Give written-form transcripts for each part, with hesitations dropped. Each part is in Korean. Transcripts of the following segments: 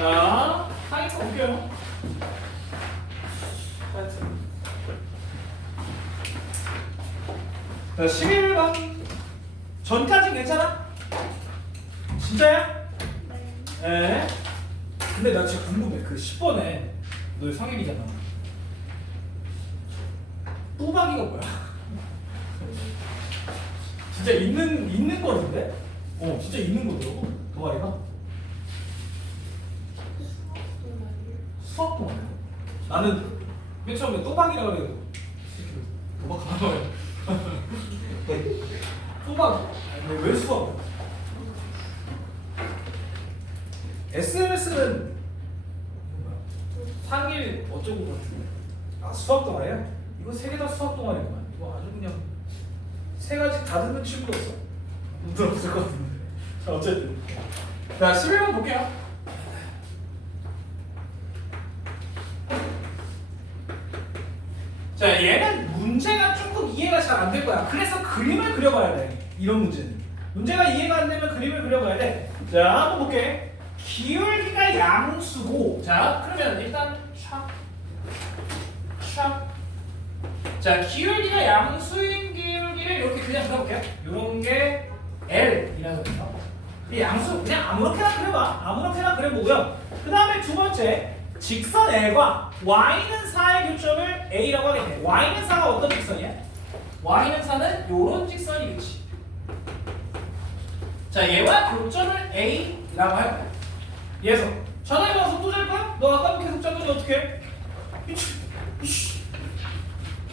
자, 하이트 볼게요. 자, 11번. 전까진 괜찮아? 진짜야? 네. 근데 나 진짜 궁금해. 그 10번에 너 성일이잖아. 뚜박이가 뭐야? 진짜 있는 거던데? 진짜 있는 거더라고. 도아이가. 수학 동아리. 나는 맨 처음에 또박이라고 그래도 또박 하나 봐요. 또박. 아니, 왜 수학? SNS는 상일 어쩌고 같은데. 아, 수학 동아리야? 이거 세 개 다 수학 동아리구만. 이거 아주 그냥 세 가지 다 듣는 친구였어. 못 없을 것 같은데. 자, 어쨌든. 자, 11번 볼게요. 자, 얘는 문제가 조금 이해가 잘 안 될 거야. 그래서 그림을 그려봐야 돼. 이런 문제는. 문제가 이해가 안 되면 그림을 그려봐야 돼. 자, 한번 볼게. 기울기가 양수고, 자, 그러면 일단 샵. 자, 기울기가 양수인 기울기를 이렇게 그냥 그려볼게요. 이런 게 L이라는 거죠. 이 양수 그냥 아무렇게나 그려봐. 아무렇게나 그려보고요. 그 다음에 두 번째, 직선 L과 Y는 4의 교점을 A라고 하겠네. Y는 4가 어떤 직선이야? Y는 4는 요런 직선이겠지. 자, 얘와 교점을 A라고 할 거야. 얘에서 전화해 와서 또 잘 거야? 너 아까도 계속 짰더니 어떻게 해? 이씨.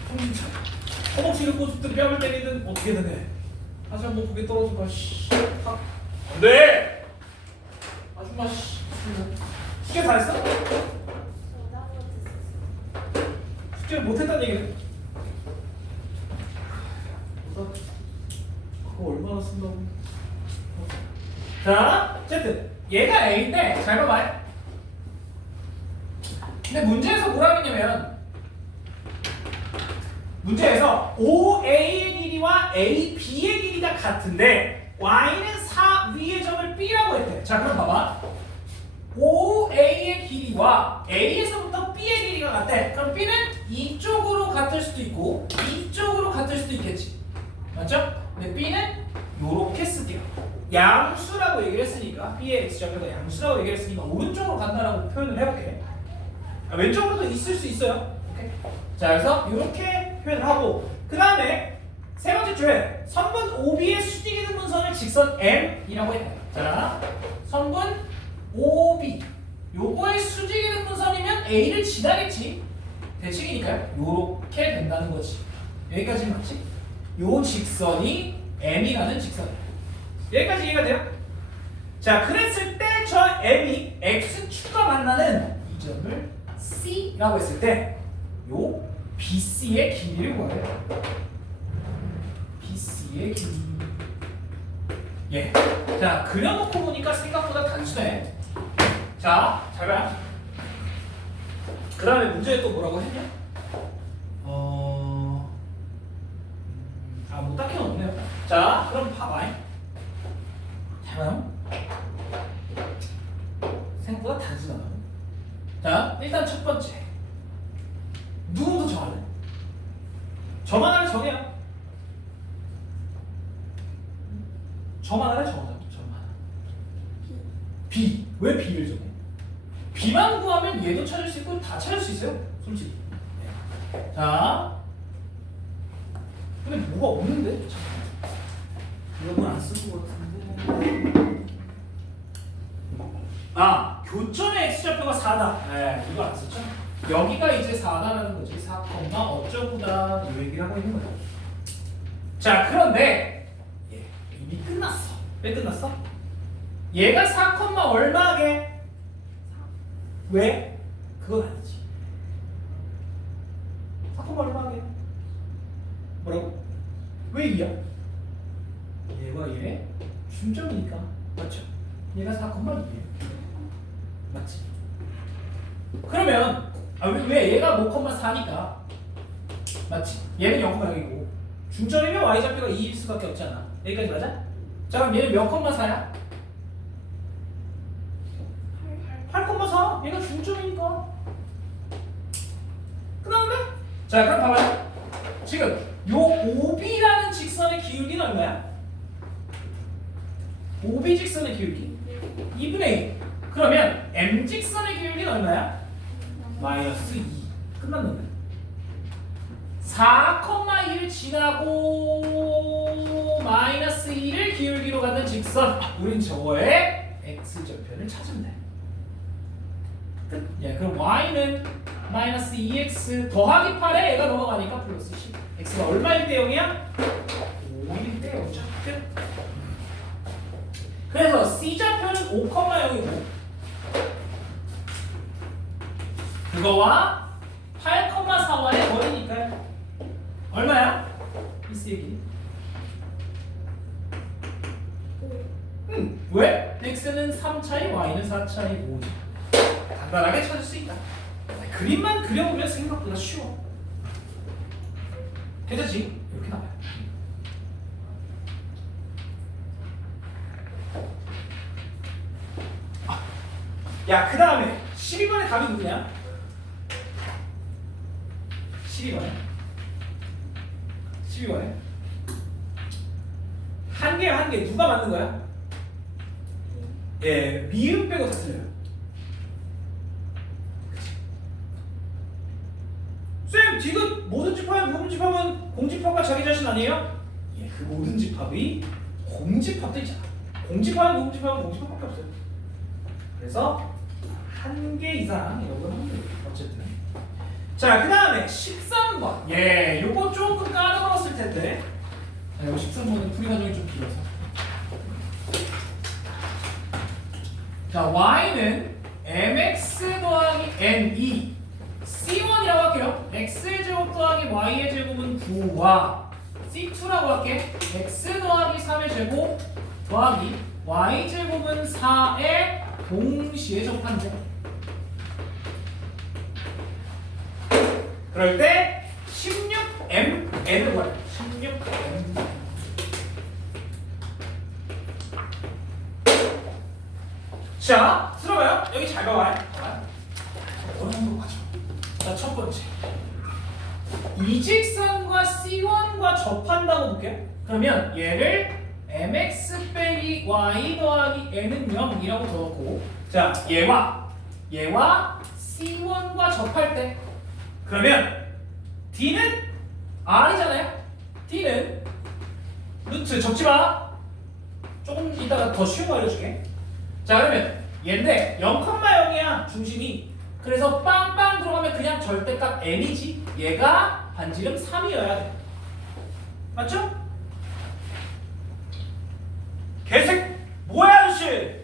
정신차. 허벅지를 꼬집든 뺨을 때리든 어떻게든 해. 다시 한번 고개 떨어져 봐. 씨. 안 돼! 아줌마, 씨. 숙제 다 했어? 숙제를 못했다는 얘기네. 그거 얼마나 쓴다고? 자, 어쨌든 얘가 A인데 잘 봐봐요. 근데 문제에서 뭐라고 했냐면 문제에서 OA의 길이와 AB의 길이가 같은데 Y는 4 위의 점을 B라고 했대. 자, 그럼 봐봐. OA의 길이와 A에서부터 B의 길이가 같대. 그럼 B는 이쪽으로 같을 수도 있고 이쪽으로 같을 수도 있겠지. 맞죠? 근데 B는 요렇게 쓸게요. 양수라고 얘기를 했으니까 B의 X좌표가 양수라고 얘기를 했으니까 오른쪽으로 간다라고 표현을 해볼게. 왼쪽으로도 있을 수 있어요. 오케이? 자, 그래서 이렇게 표현을 하고 그 다음에 세 번째 줄에 선분 OB의 수직이 든 분선을 직선 M이라고 했다. 자, 선분 OB 요거의 수직이 든 분선이면 A를 지나겠지. 대칭이니까요. 요렇게 된다는 거지. 여기까지 맞지? 요 직선이 M이라는 직선이에요. 여기까지 이해가 돼요? 자, 그랬을 때 저 M이 X축과 만나는 이 점을 C라고 했을 때 요 BC의 길이를 구해요. BC의 길이. 예. 자, 그려놓고 보니까 생각보다 단순해. 자, 잘 봐요. 그 다음에 문제에 또 뭐라고 했냐? 뭐 딱히 없네요. 자, 그럼 봐봐. 잘 봐요. 생각보다 다르지 않아요. 자, 일단 첫 번째. 누구부터 정할래? 저만 하래, 정해요. 저만 하래, 저만. B. 왜 B를 정해? B만 구하면 얘도 찾을 수 있고 다 찾을 수 있어요. 솔직히. 네. 자. 근데 뭐가 없는데? 이건 안 쓴 것 같은데. 아, 교점의 X좌표가 4다. 네, 이거 안 썼죠? 여기가 이제 4다라는 거지. 4, 어쩌구다. 이 얘기를 하고 있는 거야. 자, 그런데 이미 끝났어. 왜 끝났어? 얘가 4, 얼마게? 왜? 그건 아니지. 4, 얼마게? 뭐라고? 왜 2야? 얘와 얘 중점이니까. 맞죠? 얘가 4,2예요. 맞지? 그러면 왜 얘가 5,4니까 맞지? 얘는 0,0이고 중점이면 y좌표가 2일 수밖에 없지 않아. 여기까지 맞아? 자, 그럼 얘는 몇 콤마 4야? 8,4 봐. 얘가 중점이니까. 끝났네? 자, 그럼 봐봐요. 지금 요 OB라는 직선의 기울기는 얼마야? OB 직선의 기울기 2분의 1. 그러면 M 직선의 기울기는 얼마야? 마이너스 2. 끝났는데 4,1을 지나고 마이너스 2를 기울기로 가는 직선. 우린 저거의 x절편을 찾으면 돼. 끝. 예, 그럼 y는 마이너스 2x 더하기 8에 얘가 넘어가니까 플러스 10. x가 얼마일 때 0이야? 5일 때 0이죠. 끝. 그래서 c절편은 5,0이고 그거와 8,4와의 거리니까요. 얼마야? 이 쓰기. 왜? x는 3차이, y는 4차이, 5지. 간단하게 찾을 수 있다. 그림만 그려보면 생각보다 쉬워. 괜찮지? 이렇게 나와요. 야, 그 다음에 12번의 답이 누구냐? 12번에 한 개 누가 맞는 거야? 예, 미음 빼고 다 틀려요. 쌤, 디귿 모든 집합이 부분 집합은 공집합과 자기 자신 아니에요? 예, 그 모든 집합이 공집합도 있잖아. 공집합은 부분 집합은 공집합밖에 없어요. 그래서 한 개 이상 이런 건 하면 돼요. 어쨌든. 자, 그 다음에 13번. 예, 요거 조금 까다로웠을 텐데. 자, 이거 13번은 풀이 과정이 좀 길어서. 자, y는 mx 더하기 n2 c1이라고 할게요. x의 제곱 더하기 y의 제곱은 9와 c2라고 할게. x 더하기 3의 제곱 더하기 y 제곱은 4에 동시에 접한대. 그럴 때 16mn을 구해요. 16m. 자, 들어봐요. 여기 잘 봐봐요. 어느 정도 가죠. 자, 첫 번째. 이 직선과 C1과 접한다고 볼게요. 그러면 얘를 mx 빼기 y 더하기 n은 0이라고 적었고, 자, 얘와 C1과 접할 때 그러면 D는 R이잖아요. D는 루트 적지 마. 조금 이따가 더 쉬운 거 알려줄게. 자, 그러면 얘인데 0,0이야 중심이. 그래서 빵빵 들어가면 그냥 절대값 n이지. 얘가 반지름 3이어야 돼. 맞죠? 개색 뭐야 아저씨?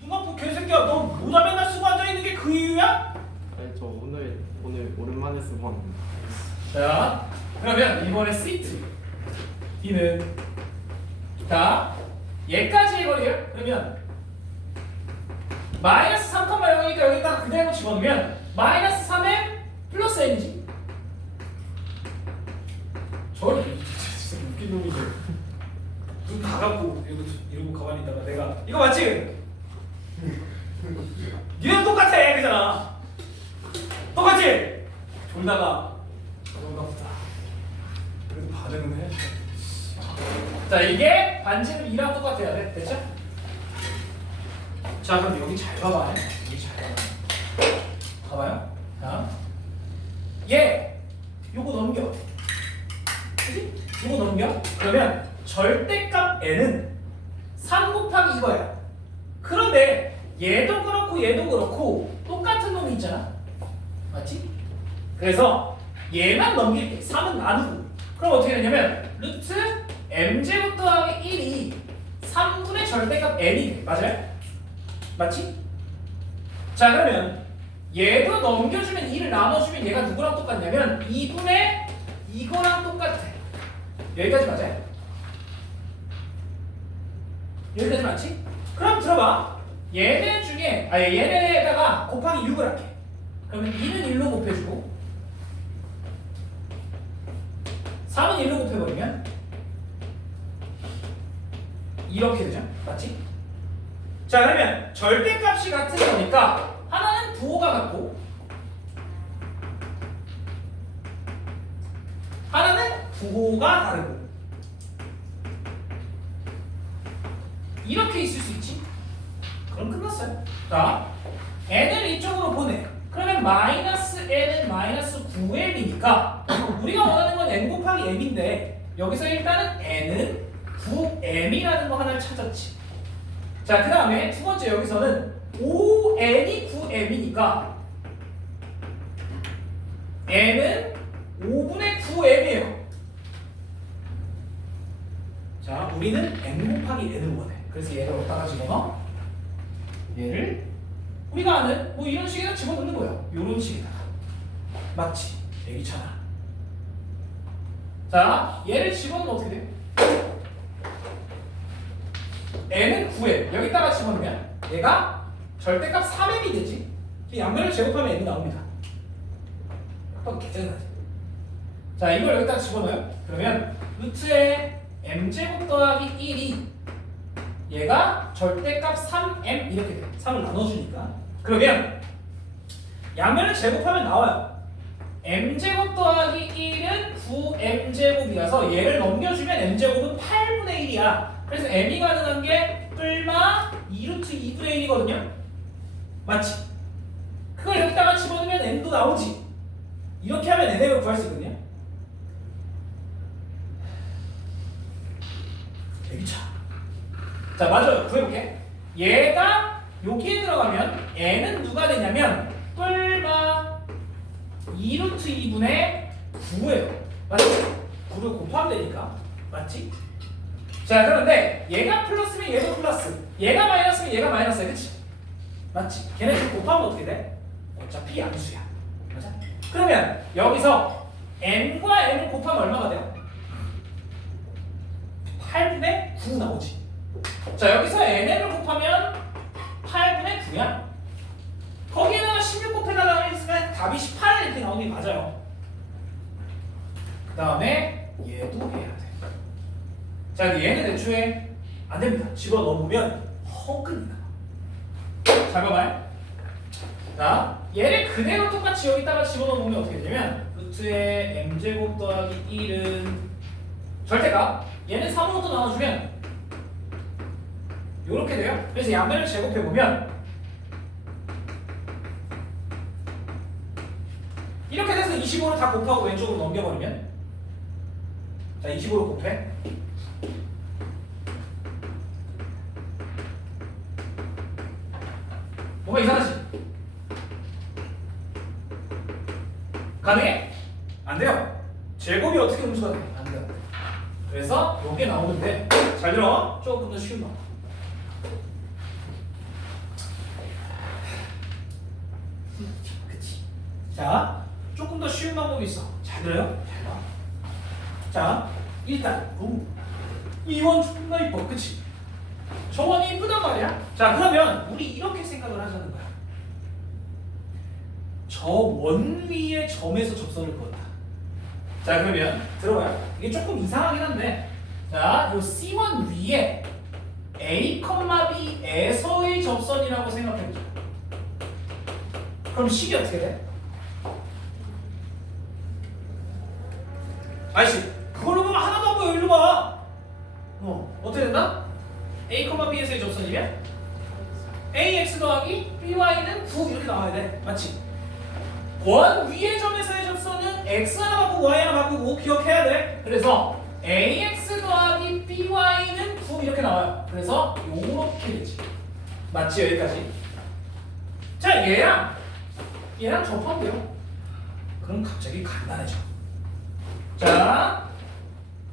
눈아프 개새끼야. 너 모자 맨날 쓰고 앉아있는 게 그 이유야? 아니 저 오늘 오랜만에 쓰고 왔는데. 자, 그러면 이번에 시트 D는 자, 얘까지의 거리예요. 그러면 마이너스 3,0이니까 여기다가 그대로 집어넣으면 마이너스 3에 플러스 n이지. 저걸 진짜 웃긴 놈이지. 눈 다 감고 이러고 가만히 있다가 내가 이거 맞지? 니는 똑같아 그잖아. 똑같지? 졸다가 그런가 보다. 그래도 반응은 해. 자, 이게 반지름 2랑 똑같아야 돼. 됐죠? 자, 그럼 여기 잘 봐봐요. 여기 잘 봐봐요. 봐봐요. 자, 얘 요거 넘겨. 그치? 요거 넘겨. 그러면 절대값 n은 3 곱하기 이거야. 그런데 얘도 그렇고 똑같은 놈이 있잖아. 맞지? 그래서 얘만 넘길게. 3은 나누고. 그럼 어떻게 되냐면 루트 m제곱 더하기 1이 3분의 절대값 n이 돼. 맞아요? 맞지? 자, 그러면 얘도 넘겨주면 2를 나눠주면 얘가 누구랑 똑같냐면 2분의 이거랑 똑같아. 여기까지 맞아요? 여기까지 맞지? 그럼 들어봐. 얘네 중에 얘네에다가 곱하기 6을 할게. 그러면 2는 1로 곱해주고 3은 1로 곱해버리면 이렇게 되죠. 맞지? 자, 그러면 절대값이 같은 거니까 하나는 부호 부호가 다르고 이렇게 있을 수 있지. 그럼 끝났어요. 자, n을 이쪽으로 보내. 그러면 마이너스 n은 마이너스 9m이니까 우리가 원하는 건 n 곱하기 m인데 여기서 일단은 n은 9m이라는 거 하나를 찾았지. 자, 그 다음에 두 번째 여기서는 5n이 9m이니까 n은 5분의 9m이에요. 자, 우리는 n 곱하기 n을 원해. 그래서 얘를 어디다가 집어넣어? 얘를 우리가 아는 뭐 이런 식에다 집어넣는 거야. 이런 식에다가. 맞지? 애기잖아. 자, 얘를 집어넣으면 어떻게 돼? n은 9m. 여기다가 집어넣으면 얘가 절대값 3m이 되지. 양면을 제곱하면 n이 나옵니다. 개짜증나지? 자, 이걸 여기다가 집어넣어요. 그러면 루트의 m제곱 더하기 1이 얘가 절대값 3m 이렇게 돼. 3을 나눠주니까. 그러면 양면을 제곱하면 나와요. m제곱 더하기 1은 9m제곱이라서 얘를 넘겨주면 m제곱은 8분의 1이야. 그래서 m이 가능한 게 뿔마 2루트 2분의 1이거든요. 맞지? 그걸 여기다가 집어넣으면 n도 나오지. 이렇게 하면 n을 구할 수 있거든요. 대기차. 자, 맞아요. 구해볼게. 얘가 여기에 들어가면 n은 누가 되냐면 뿔마 2루트 2분의 9예요. 맞지? 9를 곱하면 되니까. 맞지? 자, 그런데 얘가 플러스면 얘도 플러스, 얘가 마이너스면 얘가 마이너스야. 그치? 맞지? 걔네 둘 곱하면 어떻게 돼? 어차피 양수야. 맞아? 그러면 여기서 n과 n을 곱하면 얼마가 돼요? 8분의 9 나오지. 자, 여기서 n을 곱하면 8분의 9야. 거기에다가 16 곱해달라고 했으면 답이 18 이렇게 나오는 게 맞아요. 그 다음에 얘도 해야 돼. 자, 얘는 애초에 안 됩니다. 집어넣으면 허근이 나와. 잘 봐봐요. 자, 얘를 그대로 똑같이 여기다가 집어넣으면 어떻게 되냐면 루트의 m제곱 더하기 1은 절대값 얘는 3으로 나눠주면 이렇게 돼요. 그래서 양면을 제곱해보면 이렇게 돼서 25를 다 곱하고 왼쪽으로 넘겨버리면 자, 25로 곱해. 뭔가 이상하지? 가능해? 안 돼요. 제곱이 어떻게 음수가 돼? 안 돼요. 그래서 요게 나오는데 잘 들어. 조금 더 쉬운 거. 그치. 자, 조금 더 쉬운 방법이 있어. 잘 들어요? 잘 봐. 자, 일단 이원 존나 이뻐. 그치? 저원이 이쁘단 말이야. 자, 그러면 우리 이렇게 생각을 하자는 거야. 저 원 위에 점에서 접선을 그었다. 자, 그러면 들어봐요. 이게 조금 이상하긴 한데, 자, 요 C1 위에 A, B에서의 접선이라고 생각해보자. 그럼 식이 어떻게 돼? 아이씨, 그걸로 보면 하나도 안 보여. 일로 봐. 어떻게 된다? A, B에서의 접선이면 AX 더하기 BY는 9 이렇게 나와야 돼. 맞지? 원 위의 점에서의 접선은 X 하나 바꾸고 Y 하나 바꾸고 기억해야 돼. 그래서 AX 더하기 BY는 9 이렇게 나와요. 그래서 요렇게 되지. 맞지? 여기까지. 자, 얘랑 접하면 돼요. 그럼 갑자기 간단해져. 자,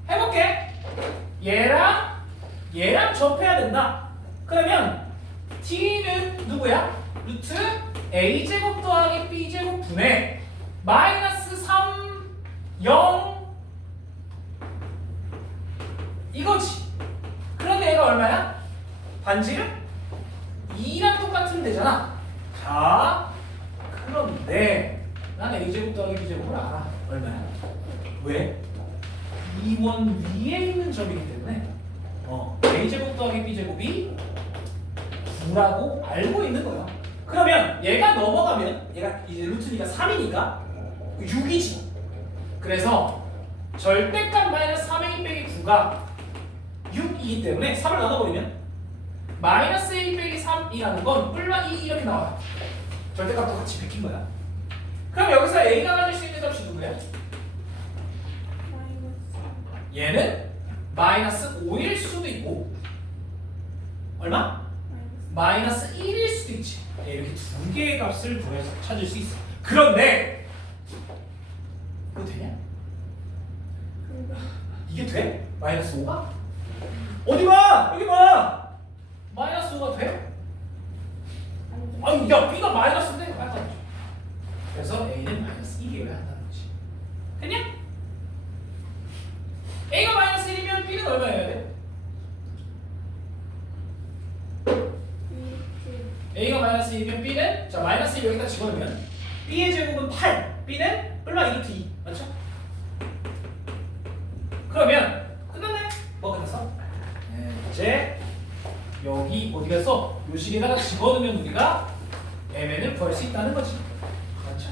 해볼게. 얘랑 접해야 된다. 그러면 t는 누구야? 루트 a제곱 더하기 b제곱 분의 마이너스 3, 0 이거지. 그런데 얘가 얼마야? 반지름? 2랑 똑같으면 되잖아. 자, 그런데 난 a제곱 더하기 b제곱을 알아. 얼마야? 왜? 2원 위에 있는 점이기 때문에 a제곱 더하기 b제곱이 9라고 알고 있는 거야. 그러면 얘가 넘어가면 얘가 이제 루트니까 3이니까 6이지. 그래서 절대값 마이너스 3a 빼기 9가 6이기 때문에 3을 나눠버리면 마이너스 a 빼기 3이라는 건 뿔마 2 이렇게 나와요. 절대값도 같이 베낀 거야. 그럼 여기서 a가 가질 수 있는 값이 누구야? 얘는 마이너스 5일 수도 있고 얼마? 마이너스 1일 수도 있지. 이렇게 두 개의 값을 구해서 찾을 수 있어. 그런데 이거 되냐? 이게 돼? 마이너스 5가? 어디 봐! 여기 봐! 마이너스 5가 돼? 아니 야 B가 마이너스인데? 맞다. 그래서 A는 마이너스 1이어야 한다는 거지. 됐냐? A가 마이너스 1이면 B는 얼마여야 돼? A가 마이너스 1이면 B는 자 마이너스 1 여기다 집어넣으면 B의 제곱은 8 B는 얼마 1루트 2 맞죠? 그러면 끝났네? 뭐 끝났어? 네, 이제 여기 어디 갔어? 요 식에다가 집어넣으면 우리가 MN을 구할 수 있다는 거지 맞죠?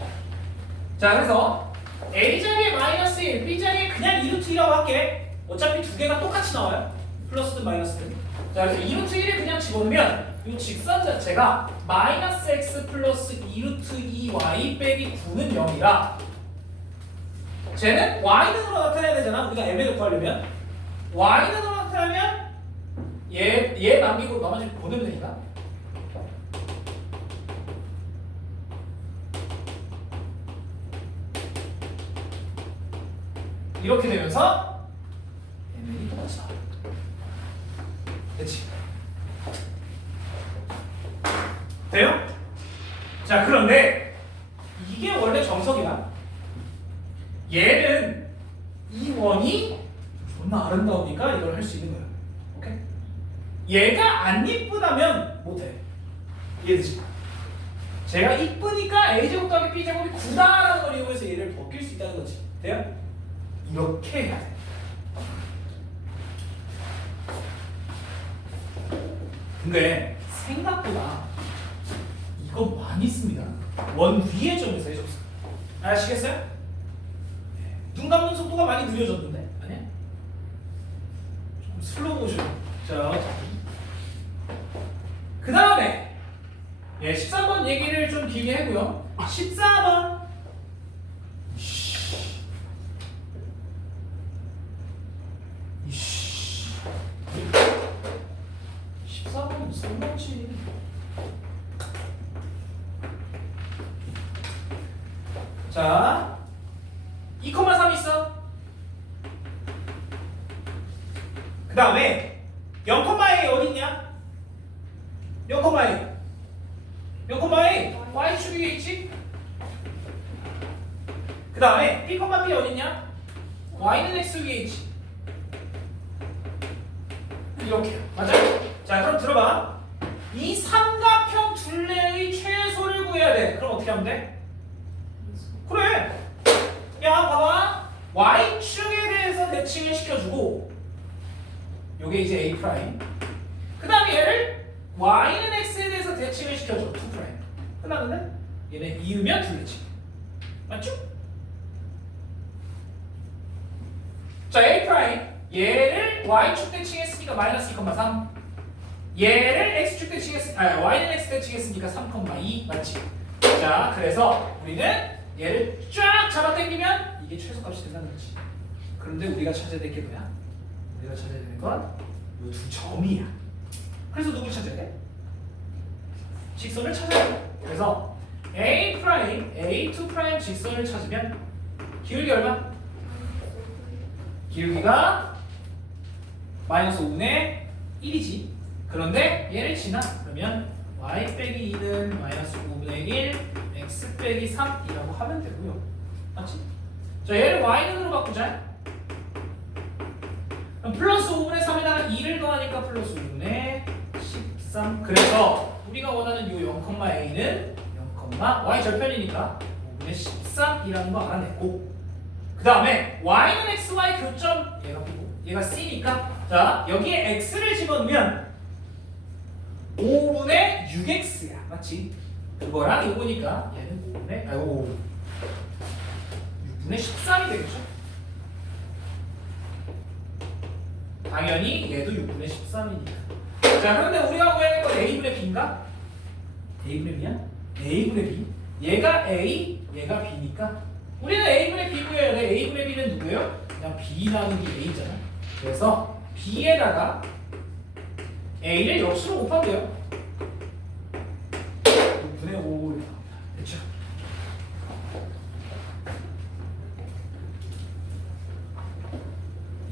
자 그래서 A 자리에 마이너스 1 B 자리에 그냥 2루트 2라고 할게 어차피 두 개가 똑같이 나와요 플러스든 마이너스든 자 그래서 2루트 1을 그냥 집어넣으면 이 직선 자체가 마이너스 x 플러스 2루트 2y 빼기 9는 0이라 쟤는 y는으로 나타내야 되잖아 우리가 m을 구하려면 y는으로 나타내면 얘 남기고 나머지 보내면 되니까 이렇게 되면서 m이 똑같이 나와 그치? 돼요? 자 그런데 이게 원래 정석이야 얘는 이 원이 존나 아름다우니까 이걸 할 수 있는 거야 오케이? 얘가 안 이쁘다면 못해 이해되지? 제가 이쁘니까 A제곱 더하기 B제곱이 9다라는 걸 이용해서 얘를 벗길 수 있다는 거지 돼요? 이렇게 해야 돼 근데 생각보다 이거 많이 씁니다. 원 위의 점에서 해줬어. 아시겠어요? 눈 감는 속도가 많이 느려졌는데 아니야? 좀 슬로우 모션. 자, 그 다음에 13번 얘기를 좀 길게 하고요. 14번. 14번은 무슨 거지? 자, 2,3 있어. 그 다음에 0,A 어딨냐? 0,A 0,A Y축 위에 있지? 그 다음에 B, B 어딨냐? Y는 X 위에 있지 이렇게 맞아요? 자 그럼 들어봐 이 삼각형 둘레의 최소를 구해야 돼 그럼 어떻게 하면 돼? 그래 야 봐봐 Y축에 대해서 대칭을 시켜주고 요게 이제 A 프라임 그 다음에 얘를 Y는 X에 대해서 대칭을 시켜줘 2 프라임 끝났는데? 얘네 이으면 둘레칭 맞죠? 자 A 프라임 얘를 Y축 대칭했으니까 마이너스 2,3 얘를 X축 대칭했으니까 Y는 X 대칭했으니까 3,2 맞지? 자 그래서 우리는 얘를 쫙 잡아당기면 이게 최소값이 된다는 거지 그런데 우리가 찾아야 될 게 뭐야? 우리가 찾아야 되는 건 이 두 점이야 그래서 누굴 찾아야 돼? 직선을 찾아야 돼 그래서 A 프라임, A2 프라임 직선을 찾으면 기울기 얼마? 기울기가 마이너스 5분의 1이지 그런데 얘를 지나 그러면 y 빼기 2는 마이너스 5분의 1 x 빼기 3이라고 하면 되고요 맞지? 자 얘를 y는으로 바꾸자 그럼 플러스 5분의 3에다가 2를 더하니까 플러스 5분의 13 그래서 우리가 원하는 이 0,a는 0, y 절편이니까 5분의 13이라는 거 알아냈고 그 다음에 y는 xy 교점 얘가 B고 얘가 C니까 자 여기에 x를 집어넣으면 5분의 6x야 맞지? 그거랑 이거니까 얘는 5분의 6분의 13이 되겠죠? 당연히 얘도 6분의 13이니까. 자, 그런데 우리가 구해야 될 건 A분의 B인가? A분의 B야? A분의 B. 얘가 A, 얘가 B니까 우리는 A분의 B 구해야 돼. A분의 B는 누구예요? 그냥 B 나누기 A잖아. 그래서 B에다가 A를 역수로 곱하게요. 6분의 5 나옵니다. 그렇죠?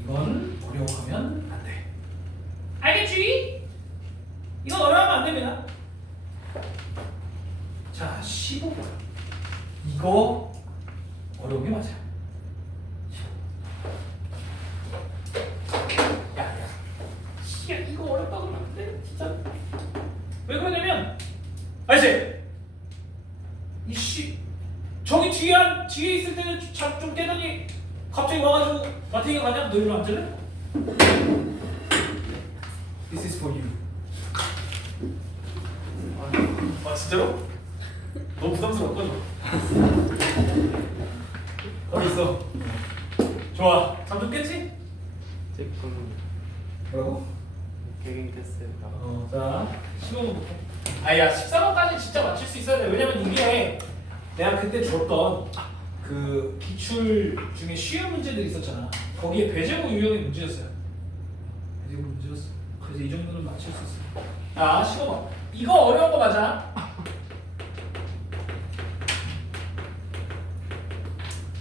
이건 어려워하면 안 돼. 알겠지? 이건 어려워하면 안 됩니다. 자, 15번. 이거 어려운 게 맞아. 야, 이거 어렵다고 그러면 안 돼, 진짜. 왜 그러냐면, 알지? 저기 뒤에 있을 때는 좀 깨더니 갑자기 와가지고 마탱이가 가냐? 너 일로 앉을래? This is for you. 아 진짜로? 너무 부담스러워. 꺼져. 어디 있어? 좋아. 잠 좀 깼지? 조금 뭐라고? 개긴 테스트가 자 15번부터. 아야 14번까지 진짜 맞출 수 있어야 돼. 왜냐면 이게 내가 그때 줬던 그 기출 중에 쉬운 문제들 있었잖아. 거기에 배제고 유형의 문제였어요. 배제고 문제였어. 그래서 이 정도는 맞출 수 있어. 아 15번. 이거 어려운 거 맞아?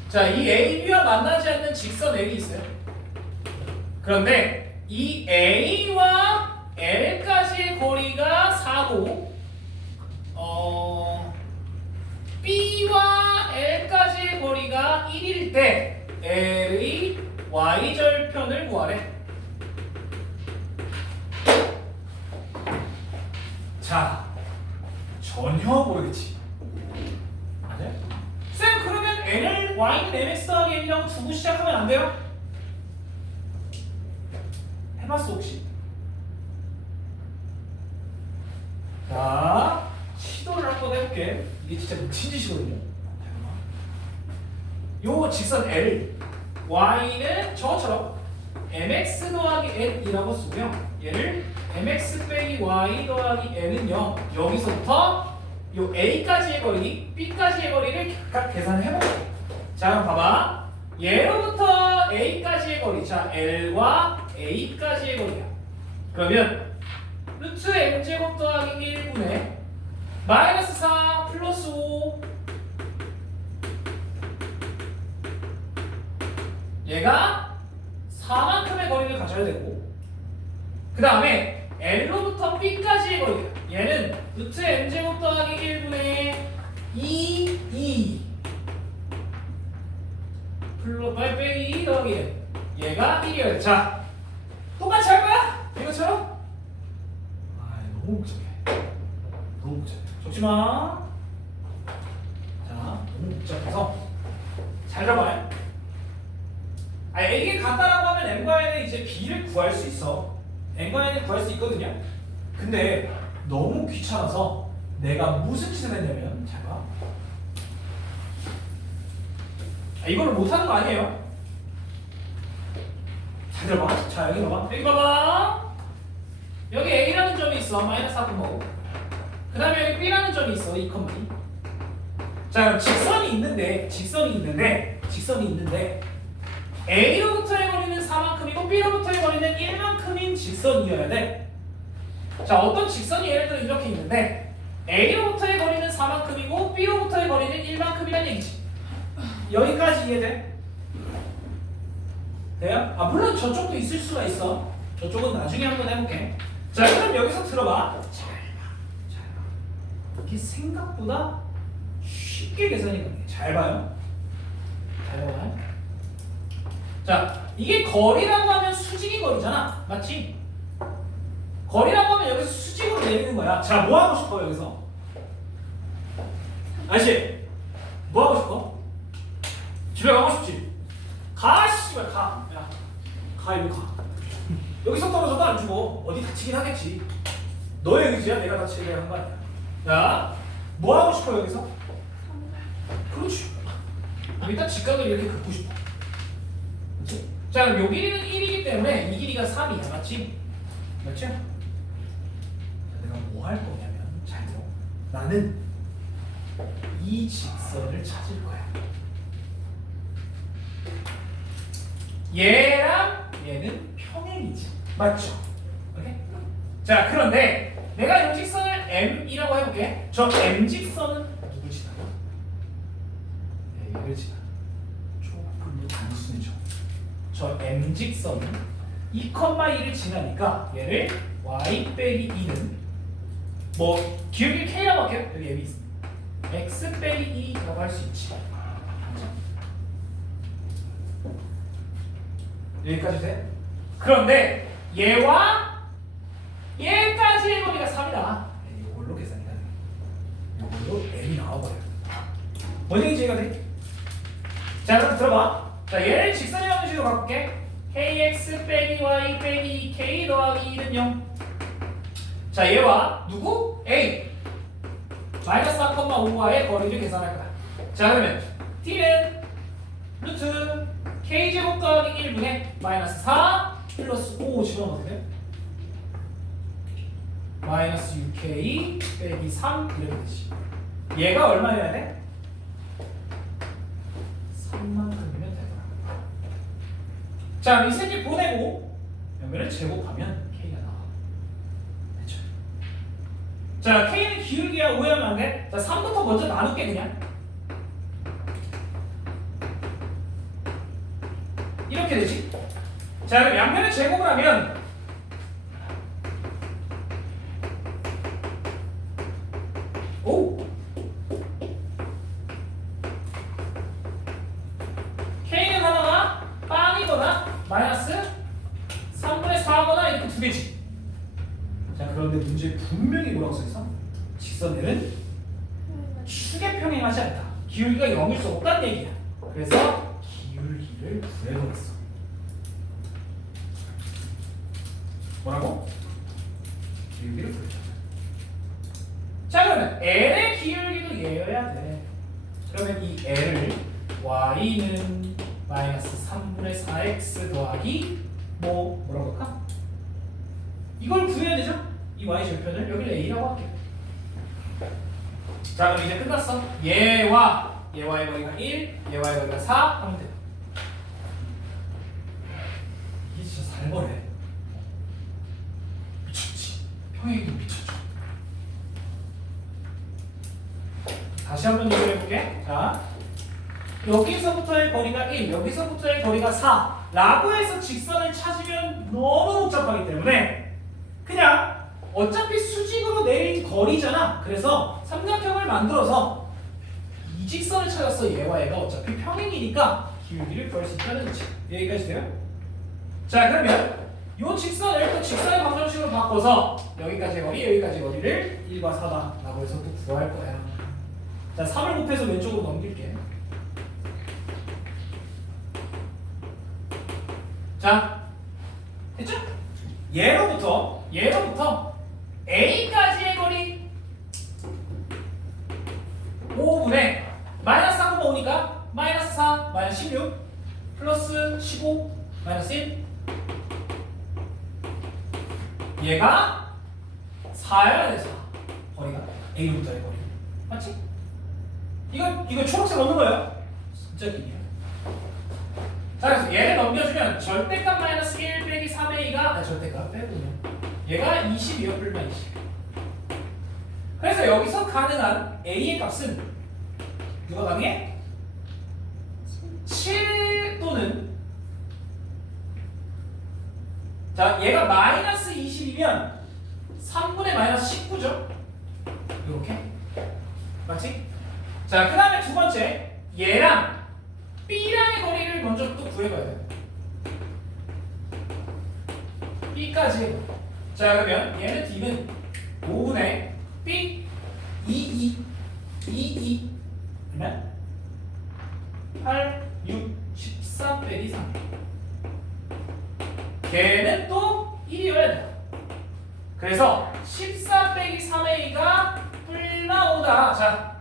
자, 이 A, B와 만나지 않는 직선 L이 있어요. 그런데 이 A와 L까지의 거리가 4고 B와 L까지의 거리가 1일 때 L의 Y절편을 구하래. 자, 전혀 모르겠지. 맞아요? 쌤, 그러면 L을 Y는 MX 더하기 N이라고 두고 시작하면 안 돼요? 해봤어 혹시? 자, 시도를 한번 해볼게. 이게 진짜 미친 짓이거든요. 요 직선 L, Y는 저것처럼 MX 더하기 N이라고 쓰고요. 얘를 MX 빼기 Y 더하기 N은요, 여기서부터 요 A까지의 거리, B까지의 거리를 각각 계산을 해볼게요. 자, 그럼 봐봐. 얘로부터 A까지의 거리, 자 L과 A까지의 거리야. 그러면 루트 M제곱 더하기 1분의 마이너스 4 플러스 5, 얘가 4만큼의 거리를 가져야 되고, 그 다음에 L로부터 B까지의 거리야. 얘는 루트 M제곱 더하기 1분의 2 플러스 빼기 2 더하기 N, 얘가 1이어야 돼. 자, 똑같이 할 거야? 이것처럼? 아, 너무 복잡해. 너무 복잡해. 적지마. 자, 너무 복잡해서 잘 잡아요. 아, 이게 간단하고 하면 M과 N은 이제 B를 구할 수 있어. N과 N을 구할 수 있거든요. 근데 너무 귀찮아서 내가 무슨 짓을 했냐면, 잘 봐. 이거를 못하는 거 아니에요? 잘 들어봐. 자, 여기 봐봐. 여기 봐봐. 여기 A라는 점이 있어. 마이너스 4,5. 그 다음에 여기 B라는 점이 있어. 2,2. 자, 그럼 직선이 있는데 A로부터의 거리는 4만큼이고 B로부터의 거리는 1만큼인 직선이어야 돼. 자, 어떤 직선이 예를 들어 이렇게 있는데 A로부터의 거리는 4만큼이고 B로부터의 거리는 1만큼이라는 얘기지. 여기까지 이해돼? 돼요? 아, 물론 저쪽도 있을 수가 있어. 저쪽은 나중에 한번 해볼게. 자, 그럼 여기서 들어봐. 잘 봐. 이게 생각보다 쉽게 계산이 가능해. 잘 봐요. 잘 봐요. 자, 이게 거리라고 하면 수직이 거리잖아. 맞지? 거리라고 하면 여기서 수직으로 내리는 거야. 자, 뭐 하고 싶어 여기서? 아저씨, 뭐 하고 싶어? 집에 가고 싶지? 가, 씨발, 가. 야, 가, 이리 가. 여기서 떨어져도 안 죽어. 어디 다치긴 하겠지. 너의 의지야, 내가 다치게 한 거 아니야. 야, 뭐 하고 싶어 여기서? 그렇지. 일단 직각을 이렇게 긋고 싶어. 그렇지? 자 그럼 요 길이는 1이기 때문에 이 길이가 3이야. 맞지? 맞죠? 자, 내가 뭐 할 거냐면 잘 들어. 나는 이 직선을 찾을 거야. 얘랑 얘는 평행이지. 맞죠? 오케이? 자 그런데 내가 이 직선을 M이라고 해볼게. 저 M 직선은 누굴 지나가? 네, 얘를 지나. 조금 더 단순해져. 저 M 직선은 2,2를 지나니까 얘를 y 빼기 2는 뭐 기울기 K라고 할게요. 여기 M이 있습니다. x 빼기 2라고 할 수 있지. 여기까지 돼? 그런데 얘와 얘까지의 거리가 3이다. 이걸로 계산이 가능해. 이걸로 M이 나와버려요. 원형이 제가 돼? 자 그럼 들어봐. 자 얘를 직선의 방식으로 바꿀게. kx 빼기 y 빼기 k 더하기 2는 0. 자 얘와 누구? a 마이너스 4,5와의 거리를 계산할 거야. 자 그러면 t는 루트 k제곱 더하기 1분의 마이너스 4 플러스 5 집어넣으면 어떻게 돼? 마이너스 6k 빼기 3 이렇게 되지. 얘가 얼마여야 돼? 3만큼이면 되더라. 자, 이 새끼 보내고 연면을 제곱하면 k가 나와. 됐죠? 자, k는 기울기야 오해하면 안 돼. 자, 3부터 먼저 나눌게 그냥. 이렇게 되지. 자, 그럼 양면을 제곱을 하면 오! k는 하나가 빵이거나 마이너스 3분의 4거나 이렇게 두 개지. 자, 그런데 문제에 분명히 뭐라고 써있어? 직선들은 축에 평행하지 않다. 기울기가 0일 수 없다는 얘기야. 그래서 기울기를 구해보겠어. 뭐라고? 기울기를 구해줘. 자 그러면 L의 기울기도 얘여야 돼. 그러면 이 L을 y는 마이너스 3분의 4x 더하기 뭐라고 할까? 이걸 구해야 되죠? 이 y 절편을 여기를 a라고 할게. 자 그럼 이제 끝났어. 얘와 얘와의 거리가 1, 얘와의 거리가 4 하면 돼. 이게 진짜 살벌해. 미쳤지. 평행이도 미쳤죠. 다시 한번 얘기를 해볼게. 자, 여기서부터의 거리가 1, 여기서부터의 거리가 4 라고 해서 직선을 찾으면 너무 복잡하기 때문에 그냥 어차피 수직으로 내린 거리잖아. 그래서 삼각형을 만들어서 이 직선을 찾았어. 얘와 얘가 어차피 평행이니까 기울기를 구할 수 있다는 거지. 여기까지 돼요? 자 그러면 이 직선을 또 직선의 방정식으로 바꿔서 여기까지의 거리, 여기까지의 거리를 1과 4다 라고 해서 또 구할 거야. 자 3을 곱해서 왼쪽으로 넘길게. 자 됐죠? 얘로부터 A까지의 거리 5분의 마이너스 4,5니까 마이너스 4 마이너스 16 플러스 15 마이너스 1 얘가 4여야 돼. 4 거리가 A로부터의 거리 맞지? 이거 초록색 넣는 거예요. 진짜 길이야. 자 그래서 얘를 넘겨주면 절대값 마이너스 1 빼기 3a가 절대값 빼고요. 얘가 22여 불마 20. 그래서 여기서 가능한 a의 값은 누가 가능해? 7 또는 자 얘가 마이너스 20이면 3분의 마이너스 19죠. 이렇게 맞지? 자 그 다음에 두 번째 얘랑 B랑의 거리를 먼저 또 구해봐야 돼. B까지. 자 그러면 얘는 D는 5분의 B 2 그러면 8 6 14 빼기 3 걔는 또 1이어야 돼. 그래서 14 빼기 3a가 뿔 나오다. 자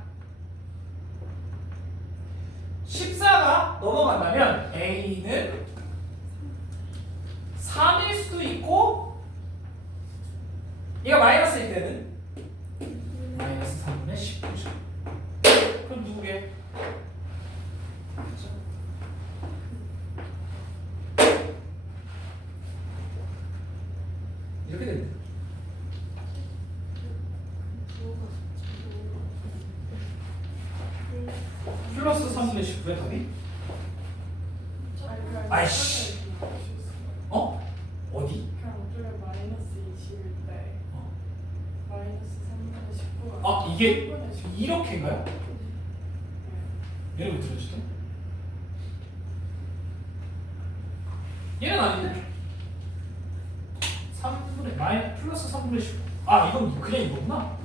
14가 넘어간다면 a는 3일 수도 있고 얘가 마이너스일 때는 마이너스 3분의 19죠. 그럼 누구게? 그렇죠? 이렇게 됩니다. 플러스 3분의 19의 답이? 아이씨. 어? 어디? 그냥 어쩌면 마이너스 20일 때 마이너스 3분의 19가 아 이게 이렇게인가요? 얘는 왜 들어지죠? 얘는 아닌데? 3분의 마이 플러스 3분의 19. 아 이건 그냥 이거구나.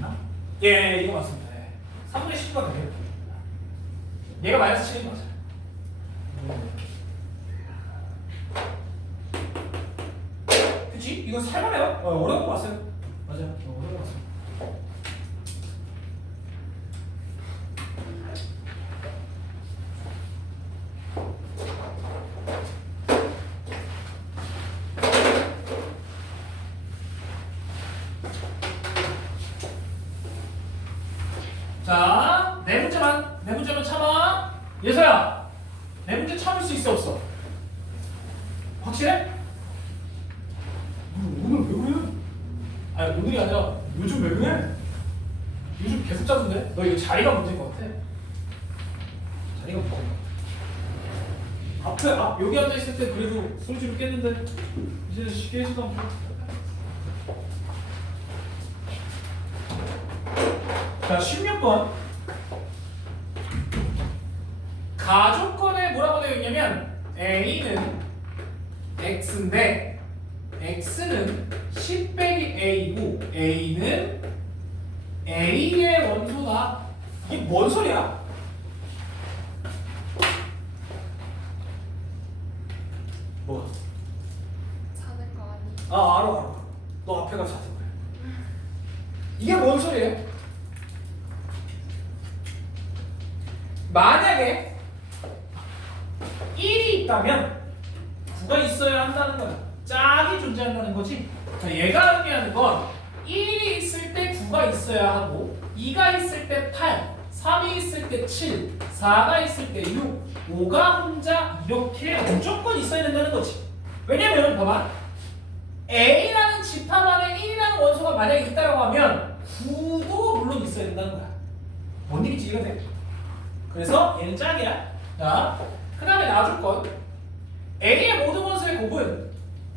맞나? 예, 이거 맞습니다. 예. 3분의 19가 되네요. 얘가 마이너스 7인 맞아요. 그치? 이거 살만해요? 어려운 거 맞아요. 맞아요. 어려운 거 맞아요. 자, 네 문제만 참아. 예서야, 네 문제 참을 수 있어 없어? 확실해? 오늘 왜 그래? 아니 오늘이 아니라 요즘 왜 그래? 요즘 계속 짜던데? 너 이거 자리가 문제인 것 같아. 자리가 문제인 것 같아. 앞에 여기 앉아 있을 때 그래도 손질을 깼는데 이제 쉽게 해서도 안 돼. 자, 16번. 가족권에 뭐라고 되어 있냐면 A는 X인데 X는 10 빼기 A고 A는 A의 원소다. 이게 뭔 소리야? 뭐야? 사는 거 아니에요? 아 알아. 너 앞에 가서 자세히 그래. 이게 뭔 소리예요? 만약에 1이 있다면 9가 있어야 한다는 거야. 짝이 존재한다는 거지. 그러니까 얘가 의미하는 건 1이 있을 때 9가 있어야 하고 2가 있을 때 8, 3이 있을 때 7, 4가 있을 때 6, 5가 혼자 이렇게 무조건 있어야 된다는 거지. 왜냐면 봐봐. A라는 집합 안에 1이라는 원소가 만약에 있다고 하면 9도 물론 있어야 된다는 거야. 뭔 얘기인지 이해가 돼? 그래서 얘는 짝이야. 자, 그 다음에 놔줄 건 A의 모든 원소의 곱은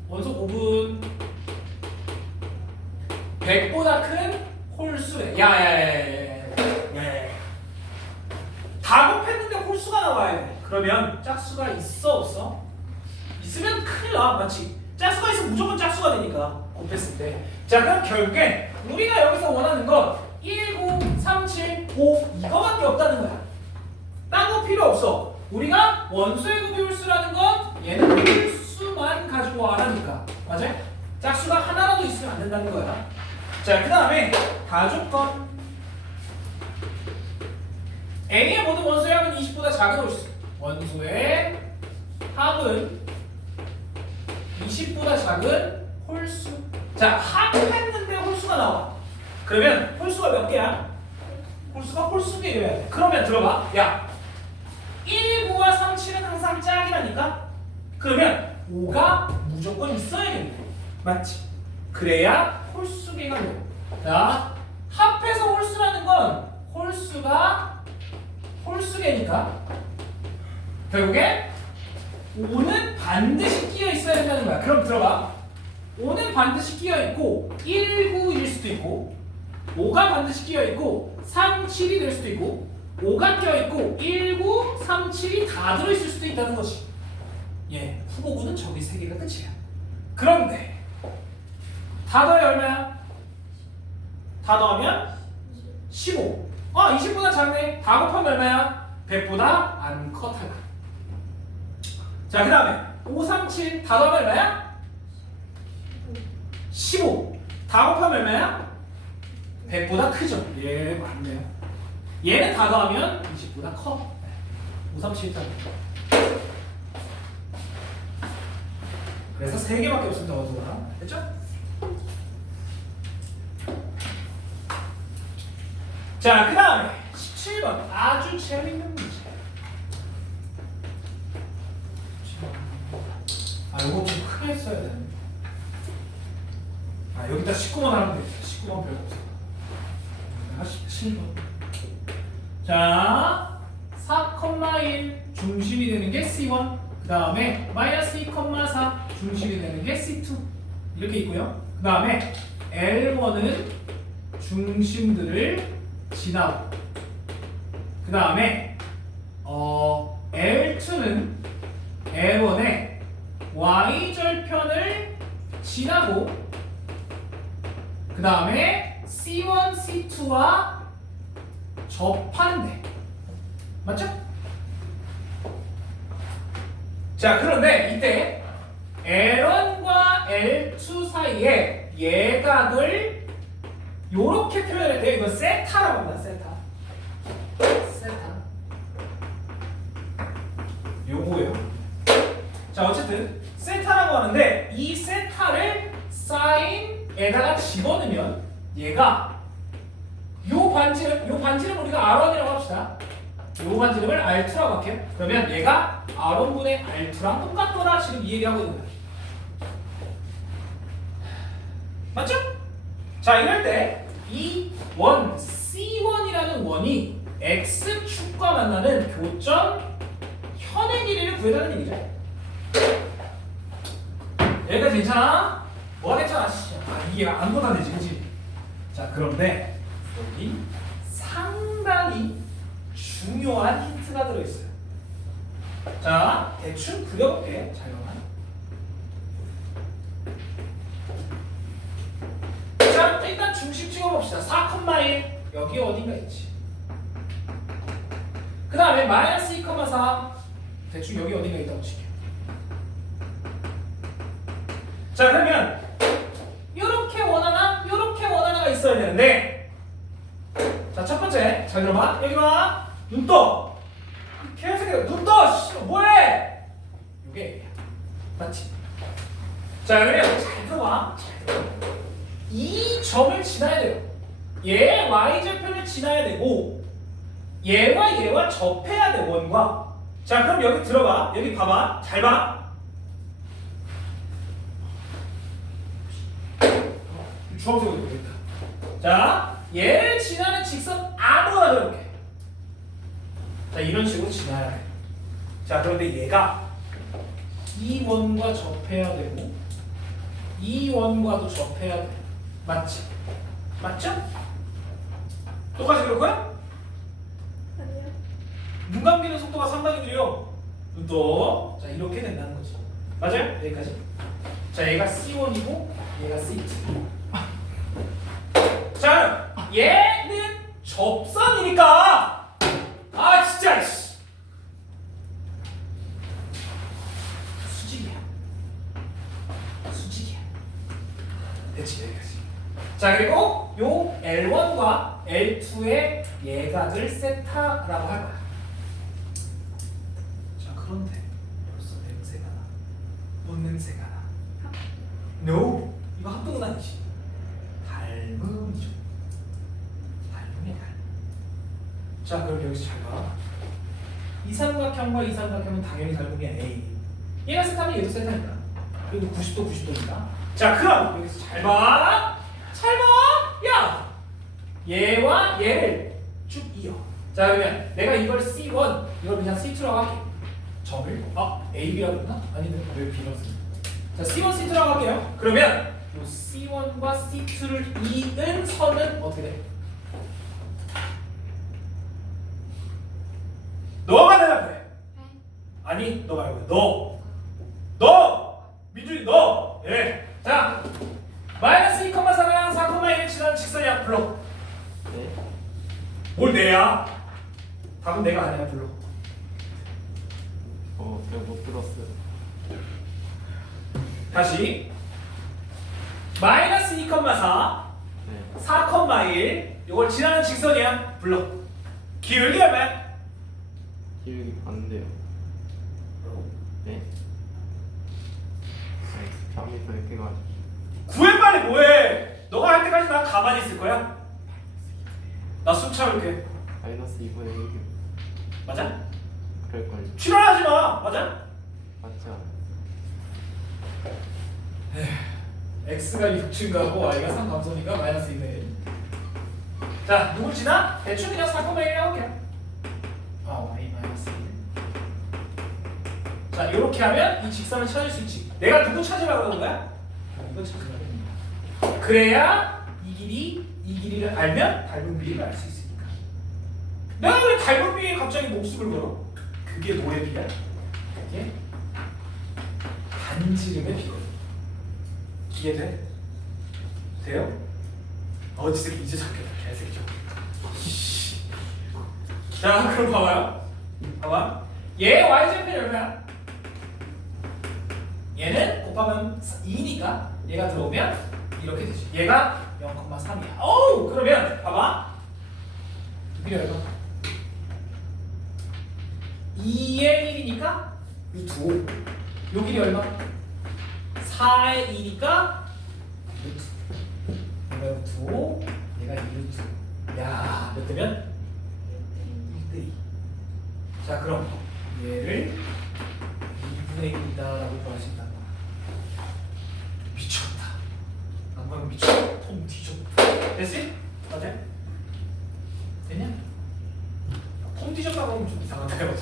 원소 곱은 100보다 큰 홀수래. 야야야야야야. 다 곱했는데 홀수가 나와야 돼. 그러면 짝수가 있어 없어? 있으면 큰일 나. 맞지? 짝수가 있으면 무조건 짝수가 되니까 곱했을 때. 자, 그럼 결국엔 우리가 여기서 원하는 건 1, 9, 3, 7, 5 이거밖에 없다는 거야. 딴 거 필요 없어. 우리가 원소의 곱이 홀수라는 건 얘는 홀수만 가지고 와라니까. 맞아? 짝수가 하나라도 있으면 안 된다는 거야. 자, 그 다음에 가족건 A의 모든 원소의 합은 20보다 작은 홀수. 원소의 합은 20보다 작은 홀수. 자, 합했는데 홀수가 나와. 그러면 홀수가 몇 개야? 홀수가 홀수개여야 돼. 그러면 들어봐. 야, 1, 9와 3, 7은 항상 짝이라니까? 그러면 5가 무조건 있어야겠네. 맞지? 그래야 홀수개가 돼. 자, 합해서 홀수라는 건 홀수가 홀수개니까 결국에 5는 반드시 끼어 있어야 된다는 거야. 그럼 들어봐. 5는 반드시 끼어 있고 1, 9일 수도 있고 5가 반드시 끼어 있고 3, 7이 될 수도 있고 5가 껴 있고 1, 9, 3, 7이 다 들어있을 수도 있다는 것이. 예, 후보군은 저기 세 개가 끝이야. 그런데 다 더해 얼마야? 다 더하면 15. 20보다 작네. 다 곱하면 얼마야? 100보다 안 커 탈락. 자, 그 다음에 5, 3, 7 다 더하면 얼마야? 15. 다 곱하면 얼마야? 100보다 크죠. 예, 맞네요. 얘는 다 더하면 20보다 커. 5, 3, 7 다. 그래서 3개밖에 없습니다. 원소가. 됐죠? 자, 그 다음에 17번 아주 재밌는 문제. 아, 이거 좀 크게 써야 되는데. 아, 여기다 19번 하면 되겠어. 19번 별거 없어. 17번. 자, 4,1 중심이 되는 게 C1. 그 다음에 마이너스 2,4 중심이 되는 게 C2. 이렇게 있고요. 그 다음에 L1은 중심들을 지나고, 그 다음에 L2는 L1의 y절편을 지나고, 그 다음에 C1, C2와 접한대. 맞죠? 자, 그런데 이때 L1과 L2 사이에 예각을 요렇게 표현할 때 이건 세타라고 합니다. 세타. 요거예요. 자, 어쨌든 세타라고 하는데 이 세타를 사인에다가 집어넣으면 얘가 요 반지름 우리가 R1이라고 합시다. 요 반지름을 R2라고 할게요. 그러면 얘가 R1분의 R2랑 똑같더라. 지금 이 얘기하거든요. 맞죠? 자, 이럴 때 이 원 C1이라는 원이 X축과 만나는 교점 현의 길이를 구해달라는 얘기죠. 여기까지 괜찮아? 뭐가 괜찮아? 이게 안 보다되지, 그치? 자, 그런데 여기 상당히 중요한 힌트가 들어있어요. 자, 대충 그려볼게. 잠깐만. 자, 일단 중심 찍어봅시다. 4,1 여기 어딘가 있지. 그 다음에 마이너스 2,4 대충 여기 어딘가 있다고 칠게요. 자, 그러면 요렇게 원하나가 있어야 되는데, 자, 첫 번째 잘 들어봐. 여기 봐. 눈 떠. 계속 눈 떠. 뭐해? 요게 맞지? 자, 그러면 잘 들어봐. 이 점을 지나야 돼요. 얘 y절편을 지나야 되고 얘와 접해야 돼, 원과. 자, 그럼 여기 들어봐. 여기 봐봐. 잘 봐. 주황색으로 보겠다. 자, 얘를 지나는 직선 아무거나 그려볼게. 자, 이런 식으로 지나야 돼. 자, 그런데 얘가 이 원과 접해야 되고 이 원과도 접해야 돼. 맞지? 맞죠? 똑같이 그럴 거야? 아니요. 눈 감기는 속도가 상당히 느려. 눈 떠. 자, 이렇게 된다는 거지. 맞아요? 여기까지. 자, 얘가 C1이고 얘가 C2. 자, 얘는 접선이니까. 아, 진짜. 수직이야. 됐지, 여기까지. 자, 그리고 요 L1과 L2의 예각을 세타라고 할 거야. 자, 그런데 벌써 냄새가 나. 뭔 냄새가 나? No, 이거 합동은 아니지. 닮음이죠. 닮음이야, 닮음. 자, 그럼 여기서 잘 봐. 이 삼각형과 이 삼각형은 당연히 닮음이야. A. 얘가 세타면 얘도 세타니까. 그리고 90도 90도니까. 자, 그럼 여기서 잘 봐. 잘 봐. 야, 얘와 얘를 쭉 이어. 자, 그러면 내가 이걸 C1, 이걸 그냥 C2라고 할게. 점을 A, B라고 했나? 아니네. 왜 B라고 쓰냐? 자, C1, C2라고 할게요. 그러면 이 C1과 C2를 이은 선은 어떻게 돼? 너가 대답해. 아니, 너 말고 너. 민준이 너. 예. 자, 마이너스 2,4랑 4,1을 지나는 직선이야. 불러. 네. 뭘 내야? 답은 내가 아니야. 불러. 제가 못 들었어요. 다시. 마이너스 2,4 네. 4,1 이걸 지나는 직선이야. 불러. 기울기 얼마야? 기울기 반대요. 네. 감이 더 이렇게 가지고. 구해 빨리 뭐해? 너가 할 때까지 나 가만히 있을 거야? 나 숨 참을게. 마이너스 2분의 1. 맞아? 그럴걸요. 출연하지 마. 맞아? 맞지 않아요? x가 6증가고 y가 3 감소니까 마이너스 2분의 1. 자, 누굴 지나? 대충 그냥 4,1 해볼게요. y 마이너스 1. 자, 이렇게 하면 이 직선을 찾을 수 있지. 내가 누구 찾으라고 그러는 거야? 이거 찾으라고 합니다. 그래야 이 길이를 알면 닮은 비를 알 수 있으니까. 내가 왜 닮은 비에 갑자기 목숨을 걸어? 그게 뭐의 비야? 그게 반지름의 비거든. 이해돼? 돼요? 어디서 이제 잡겠다 개새끼. 자, 그럼 봐봐요. 봐봐. 얘 y좌표는 얼마야? 얘는 곱하면 2니까 얘가 들어오면 이렇게 되지. 얘가 0,3이야. 오, 그러면 봐봐. 비례 얼마? 2의 1이니까 루트 5. 요 길이 얼마? 4의 2니까 루트. 얘가 루트 5, 얘가 2루트. 야, 몇 대면? 1대2. 자, 그럼 얘를 2분의 1이다 라고 구할 수 있다는 거야. 미쳤다. 안방 미쳤다. 통 뒤졌다. 됐지? 맞아? 됐냐? 통 뒤졌다고 하면 좀 이상한데요.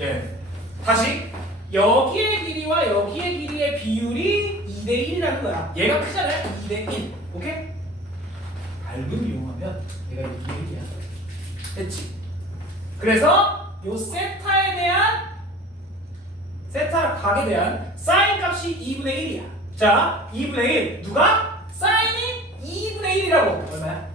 예. 다시 여기의 길이와 여기의 길이의 비율이 2대 1이라는 거야. 얘가 크잖아요. 2대 1. 오케이? 밟음 이용하면 얘가 2대 1이야. 됐지? 그래서 요 세타에 대한 세타 각에 대한 사인 값이 2분의 1이야. 자, 2분의 1. 누가? 사인이 2분의 1이라고. 얼마야?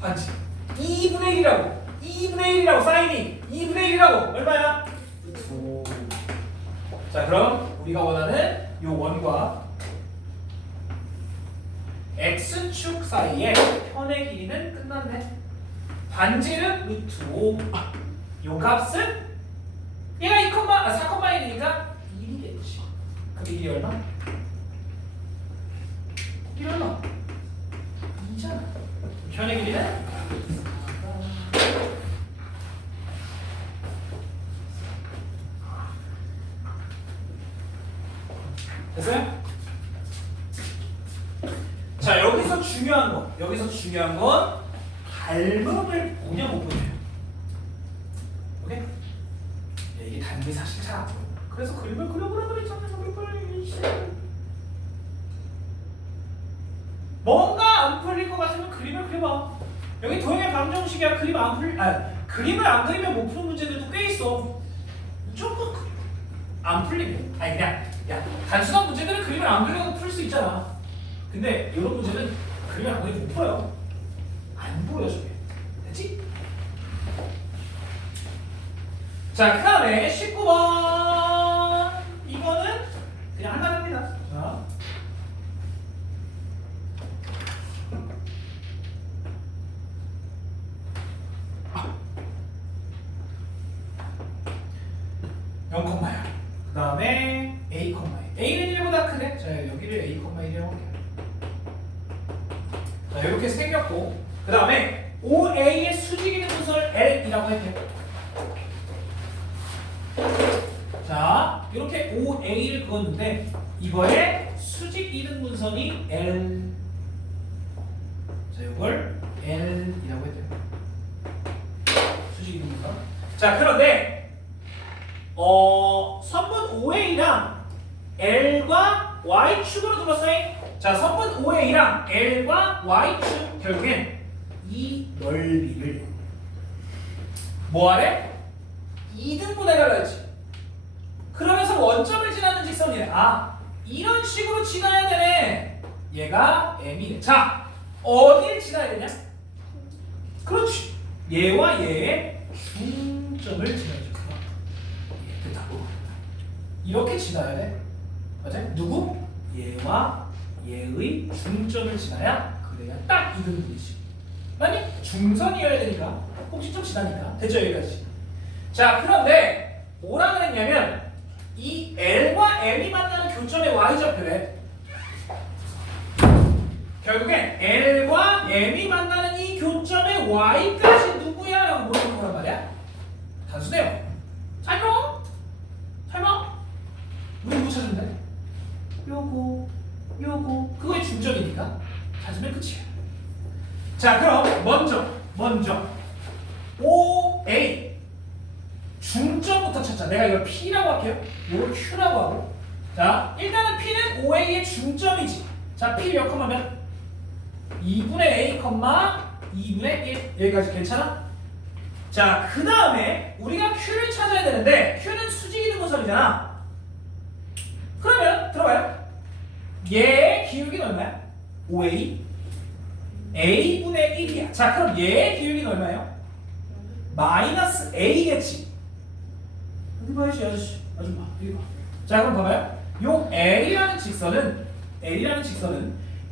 반지. 2분의 1이라고. 2분의 1이라고. 사인이 2분의 1이라고. 얼마야? 2. 자, 그럼 우리가 원하는 요 원과 x축 사이의 편의 길이는 끝났네. 반지름 루트 5. 요 값은 얘가 4,1이니까 1이겠지. 그럼 이게 얼마? 이게 얼마? 2잖아. 편의 길이는 됐어요? 자, 여기서 중요한 건 닮음을 보냐 못 보냐. 오케이? 이게 닮음이 사실 잘 안 보여. 그래서 그림을 그려보라 그랬잖아요. 뭔가 안 풀릴 것 같으면 그림을 그려봐. 여기 도형의 방정식이야. 그림을 안 그리면 못 푸는 문제들도 꽤 있어. 무조건 안 풀리면. 그냥 단순한 문제들은 그림을 안 그려도 풀 수 있잖아. 근데 이런 문제는 그림을 안 그리면 못 풀어요. 안 보여 저게. 됐지? 자, 그 다음에 19번. 이거는 그냥 할만합니다. 자. 그 다음에 A, A는 1보다 크네. 자, 여기를 A, 1이라고 할게요. 자, 이렇게 생겼고, 그 다음에 OA의 수직 있는 분선을 L이라고 할게요. 자, 이렇게 OA를 그었는데 이거의 수직 이등 분선이 L. 자, 이걸 L이라고 해도 돼요. 수직 이등 분선. 자, 그런데 선분 OA랑 L과 Y축으로 둘러싸인. 자, 선분 OA랑 L과 Y축 결국엔 이 넓이를 뭐하래? 2등분해달라 했지. 그러면서 원점을 지나는 직선이래. 이런 식으로 지나야 되네. 얘가 M이네. 자, 어디를 지나야 되냐? 그렇지. 얘와 얘의 중점을 지나야지. 됐다고. 이렇게 지나야 돼. 맞아? 누구? 얘와 얘의 중점을 지나야 그래야 딱 2등분이지. 만약 중선이어야 되니까 꼭지점 지나니까. 됐죠? 여기까지. 자, 그런데 뭐라 그랬냐면 이 L과 M이 만나는 교점의 y좌표래. 결국엔 L과 M이 만나는 이 교점의 y까지 누구야? 라고 물어보는 거란 말이야. 단수네요. 잘 봐. 잘 봐. 우리 누구 찾으면 돼? 요거 그거의 중점이니까 찾으면 끝이야. 자, 그럼 먼저 OA 중점부터 찾자. 내가 이걸 P라고 할게요. 이걸 Q라고 하고. 자, 일단은 P는 OA의 중점이지. 자, P 몇 컴마면 2분의 A, 2분의 1. 여기까지 괜찮아? 자, 그 다음에 우리가 Q를 찾아야 되는데 Q는 수직이 등분선이잖아. 그러면 들어봐요. 얘의 기울기는 얼마야? 5A A분의 1이야. 자, 그럼 얘의 기울기는 얼마예요? 마이너스 A겠지. 어디 봐야지, 아줌마. 여기 봐. 자, 그럼 봐봐요. 요 L이라는 직선은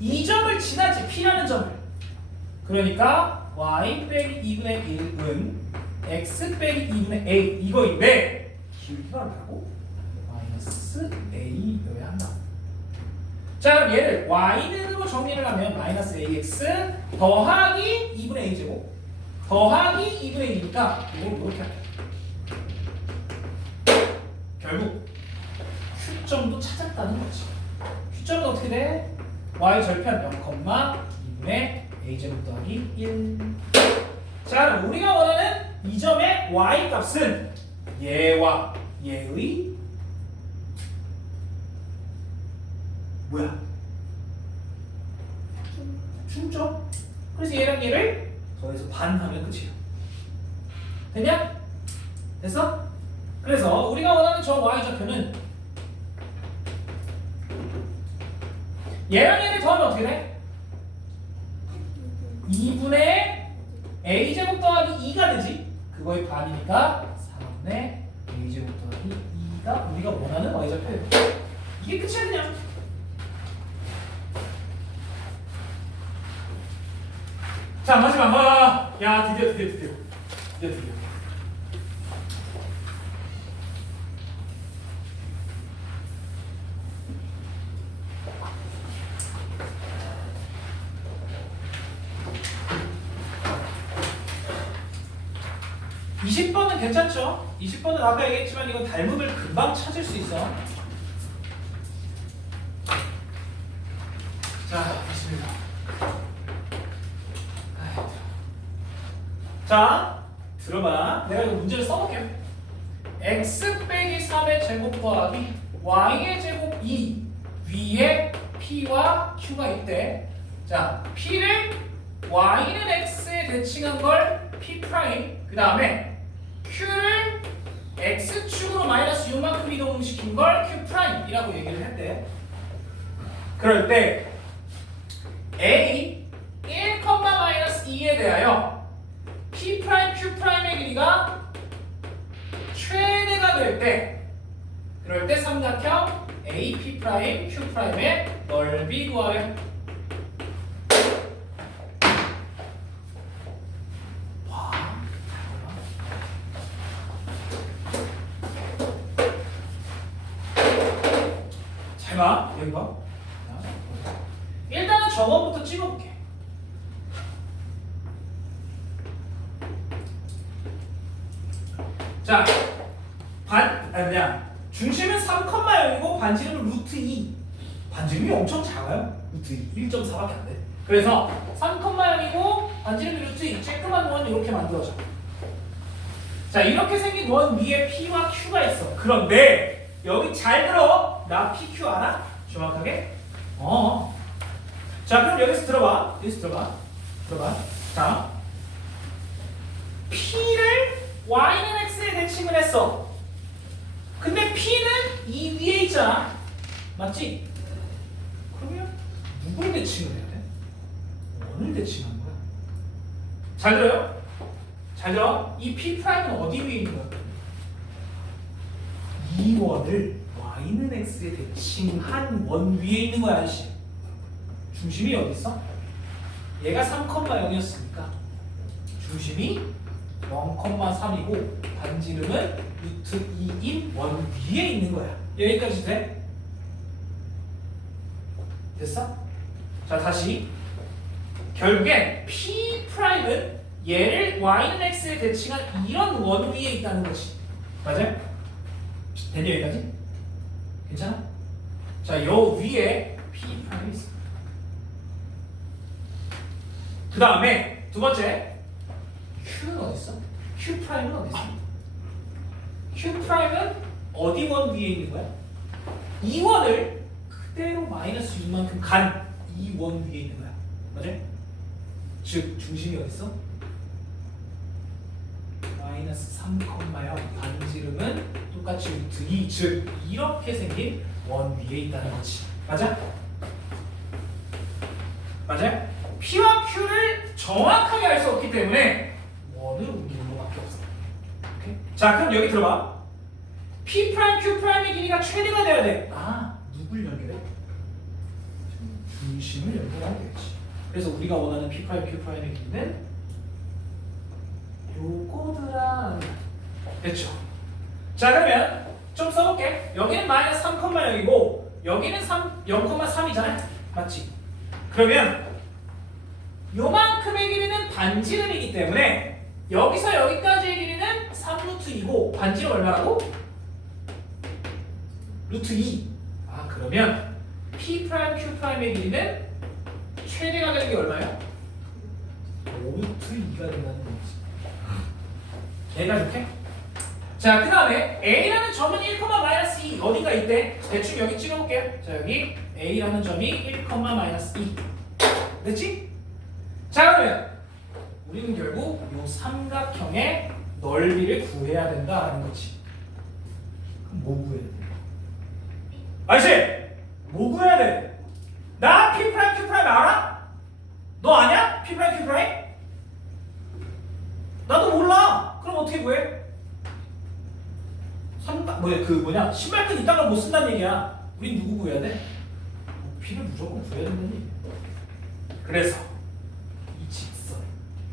이 점을 지나지, P라는 점을. 그러니까 y 빼기 2분의 1은 x 빼기 2분의 a 이거인데 기울기가 얼마라고? 마이너스 a여야 한다. 자, 그럼 얘를 y는으로 정리를 하면 마이너스 ax 더하기 2분의 a 제곱 더하기 2분의 2니까 이걸 이렇게 할게요. 결국 Q점도 찾았다는 거지. Q점은 어떻게 돼? y 절편 0,2분의 a제곱 더하기 1. 자, 그럼 우리가 원하는 이 점의 y 값은 얘와 얘의 뭐야? 중점. 그래서 얘랑 얘를 더해서 반하면 끝이에요. 됐냐? 됐어? 그래서 우리가 원하는 저 y 좌표는 얘랑 얘를 더하면 어떻게 돼? 2분의 a제곱 더하기 2가 되지. 그거의 반이니까 4분의 a제곱 더하기 2가 우리가 원하는 y좌표예요. 이게 끝이야 그냥. 자, 마지막. 야, 드디어. 20번은 괜찮죠? 20번은 아까 얘기했지만 이건 닮음을 금방 찾을 수 있어. 자, 됐습니다. 자, 들어봐. 내가 이거 문제를 써볼게요. x 빼기 3의 제곱 더하기 y의 제곱 2 위에 p와 q가 있대. 자, p를 y는 x에 대칭한 걸 p 프라임. 그 다음에 q를 x축으로 마이너스 6만큼 이동시킨 걸 q 프라임이라고 얘기를 했대. 그럴 때 a 1,-2에 대하여 p 프라임 q 프라임의 길이가 최대가 될 때, 그럴 때 삼각형 a p 프라임 q 프라임의 넓이 구하래. 잘 봐, 여기 봐. 일단은 저거부터 찍어볼게. 자, 중심은 3,0이고 반지름은 루트 2. 반지름이 엄청 작아요. 루트 2, 1.4밖에 안 돼. 그래서 3,0이고 반지름이 루트 2, 쬐끄만 원 이렇게 만들어져. 자, 이렇게 생긴 원 위에 P와 Q가 있어. 그런데 여기 잘 들어. 나 PQ 알아? 정확하게? 자, 그럼 여기서 들어봐. 들어봐. 자, P를 Y는 X에 대칭을 했어. 근데 P는 이 위에 있잖아. 맞지? 그러면 누굴 대칭을 해야 돼? 원을 대칭하는 거야. 잘 들어요? 잘 들어. 이 P 프라임은 어디 위에 있는 거야? 이 원을 Y는 X에 대칭한 원 위에 있는 거야, 아저씨. 중심이 어디 있어? 얘가 3,0이었으니까 중심이 0,3이고 반지름은 루트 2인 원 위에 있는 거야. 여기까지 돼? 됐어? 자 다시 결국엔 P'은 얘를 Y는 X에 대칭한 이런 원 위에 있다는 거지. 맞아요? 됐니 여기까지? 괜찮아? 자, 요 위에 P'이 있어. 그 다음에 두 번째 Q는 어디 있어? Q'은 어디 있어? Q'은 어디 원 위에 있는 거야? 이 원을 그대로 마이너스 6만큼 간 이 원 위에 있는 거야. 맞아요? 즉 중심이 어디 있어? 마이너스 3,0 반지름은 똑같이 루트 2, 즉 이렇게 생긴 원 위에 있다는 거지. 맞아? 맞아요? P와 Q를 정확하게 알 수 없기 때문에 원을 옮기는 것밖에 없어. 오케이? 자 그럼 여기 들어봐. P', Q'의 길이가 최대가 돼야 돼. 아, 누굴 연결해? 중심을 연결하면 되겠지. 그래서 우리가 원하는 P', Q'의 길이는 요거더라. 됐죠? 자 그러면 좀 써볼게. 여기는 마이너스 3,0이고 여기는 0,3이잖아. 맞지? 그러면 요만큼의 길이는 반지름이기 때문에 여기서 여기까지의 길이는 3루트2고 반지름 얼마라고? 루트 2. 아 그러면 P', Q'의 길이는 최대가 되는 게 얼마야? 5루트 2가 된다는 거지. 얘가 좋게? 자, 그 다음에 A라는 점은 1,-2 어딘가 있대. 대충 여기 찍어볼게요. 자, 여기 A라는 점이 1,-2 됐지? 자, 그러면 우리는 결국 이 삼각형의 넓이를 구해야 된다는 거지. 그럼 뭐 구해야 돼? 아저씨! 뭐 구해야 돼? 나 P', Q' 알아? 너 아냐? P', Q'? 나도 몰라. 그럼 어떻게 구해? 신발끈 이딴 걸 못 쓴다는 얘기야. 우린 누구 구해야 돼? P를 무조건 구해야 된다는 얘기야. 그래서 이 직선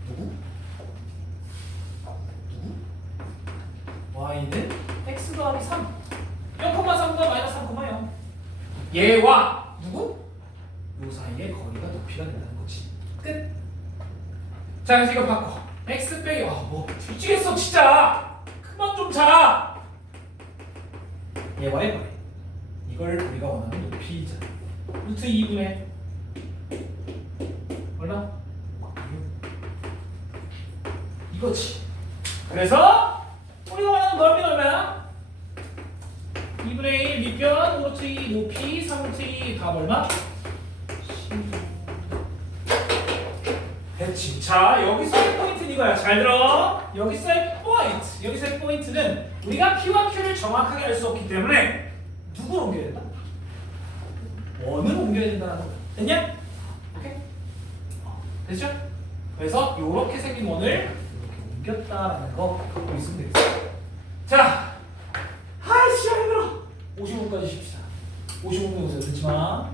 누구? Y는 x 더하기 3 0,3과 마이너스 3,0 얘와 누구? 요 사이의 거리가 높이가 된다는 거지. 끝. 자 그래서 이거 바꿔. x 빼기 뭐 미치겠어 진짜. 그만 좀 자. 얘와의 거리. 이걸 우리가 원하는 높이잖아. 루트 2분의 얼마? 이거지. 그래서 우리가 원하는 넓이는 얼마야? 2분의 1 밑변 루트 2 높이 3루트 2 답 얼마? 16. 됐지. 자 여기서의 포인트는 이거야. 잘 들어. 여기서의 포인트는 우리가 P와 Q를 정확하게 알 수 없기 때문에 누구를 옮겨야 된다? 원을 옮겨야 된다는 거야. 됐냐? 오케이? 됐죠? 그래서 이렇게 생긴 원을 이렇게 옮겼다라는 거 갖고 있으면 되겠어. 자, 아이씨 힘들어. 55분까지 쉽시다. 55분 오세요. 듣지 마.